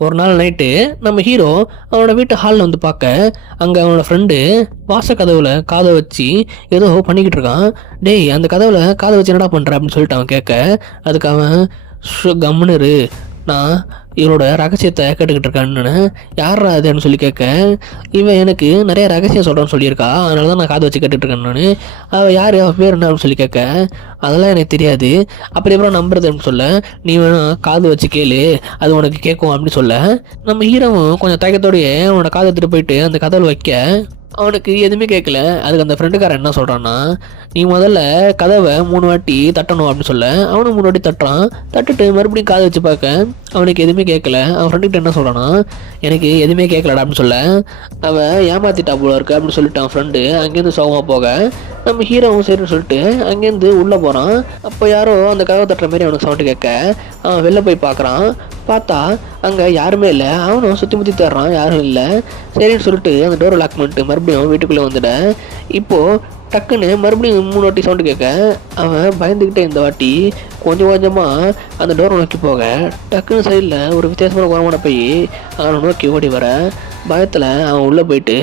ஒரு நாள் நைட்டு நம்ம ஹீரோ அவனோட வீட்டு ஹாலில் வந்து பார்க்க அங்கே அவனோட ஃப்ரெண்டு வாச கதவுல காதை வச்சு ஏதோ பண்ணிக்கிட்டு இருக்கான். டேய், அந்த கதவுல காதை வச்சு என்னடா பண்ணுற அப்படின்னு சொல்லிட்டு அவன் கேட்க, அதுக்கு அவன் கம்முன்னு இரு, நான் இவனோட ரகசியத்தை கேட்டுக்கிட்டு இருக்கான்னு. யாரா அதுன்னு சொல்லி கேட்க, இவன் எனக்கு நிறைய ரகசியம் சொல்கிறான்னு சொல்லியிருக்கா, அதனால தான் நான் காது வச்சு கேட்டுட்டு இருக்கேன் நான். அவள் யார், அவள் பேர் என்ன அப்படின்னு சொல்லி கேட்க, அதெல்லாம் எனக்கு தெரியாது, அப்படி அப்புறம் நம்புறது அப்படின்னு சொல்ல, நீ வேணும் காது வச்சு கேளு, அது உனக்கு கேட்கும் அப்படின்னு சொல்ல, நம்ம ஹீரோவும் கொஞ்சம் தயக்கத்தோடையே அவனோட காதை எடுத்துகிட்டு போயிட்டு அந்த கதவில் வைக்க அவனுக்கு எதுவுமே கேட்கல. அதுக்கு அந்த ஃப்ரெண்டுக்காரன் என்ன சொல்கிறான்னா, நீ முதல்ல கதவை 3 வாட்டி தட்டணும் அப்படின்னு சொல்ல, அவனும் 3 வாட்டி தட்டுறான். தட்டுட்டு மறுபடியும் காதை வச்சு பார்க்க அவனுக்கு எதுவுமே கேட்கல. அவன் ஃப்ரெண்டுக்கிட்ட என்ன சொல்கிறான்னா, எனக்கு எதுவுமே கேட்கலடா அப்படின்னு சொல்ல, அவன் ஏமாத்திட்டா போல இருக்கு அப்படின்னு சொல்லிட்டு அவன் ஃப்ரெண்டு அங்கேருந்து சோகமாக போக, நம்ம ஹீரோவும் சரின்னு சொல்லிட்டு அங்கேருந்து உள்ளே போகிறான். அப்போ யாரோ அந்த கதவை தட்டுற மாதிரி அவனுக்கு சவுண்டு கேட்க அவன் வெளில போய் பார்க்குறான். பார்த்தா அங்கே யாருமே இல்லை. அவனும் சுற்றி முற்றி தர்றான், யாரும் இல்லை. சரின்னு சொல்லிட்டு அந்த டோரை லாக் பண்ணிட்டு மறுபடியும் வீட்டுக்குள்ளே வந்துட. இப்போது டக்குன்னு மறுபடியும் 3 வாட்டி சவுண்டு கேட்க அவன் பயந்துக்கிட்டே இந்த வாட்டி கொஞ்சம் கொஞ்சமாக அந்த டோரை நோக்கி போக, டக்குன்னு சைடில் ஒரு வித்தியாசமான குணமான போய் அவனை நோக்கி ஓடி வர. பயத்தில் அவன் உள்ளே போயிட்டு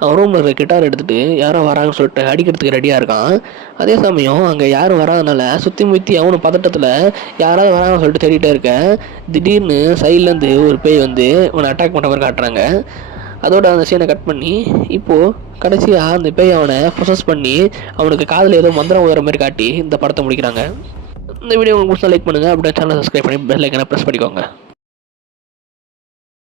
அவன் ரூமில் இருக்கிற கிட்டார் எடுத்துகிட்டு யாரோ வராங்கன்னு சொல்லிட்டு அடிக்கிறதுக்கு ரெடியாக இருக்கான். அதே சமயம் அங்கே யாரும் வராதனால சுற்றி முற்றி அவனும் பதட்டத்தில் யாராவது வராங்கன்னு சொல்லிட்டு தேடிட்டே இருக்க. திடீர்னு சைட்லேருந்து ஒரு பேய் வந்து அவனை அட்டாக் பண்ணுற மாதிரி காட்டுறாங்க. அதோட அந்த சீனை கட் பண்ணி இப்போது கடைசியாக அந்த பேய் அவனை ப்ரொசஸ் பண்ணி அவனுக்கு காதில் ஏதோ மந்திரம் ஊதுற மாதிரி காட்டி இந்த படத்தை முடிக்கிறாங்க. இந்த வீடியோ உங்களுக்கு பிடிச்சா லைக் பண்ணுங்கள், அப்படியே சேனலை சப்ஸ்கிரைப் பண்ணி பெல் ஐக்கனை ப்ரெஸ் பண்ணிக்கோங்க.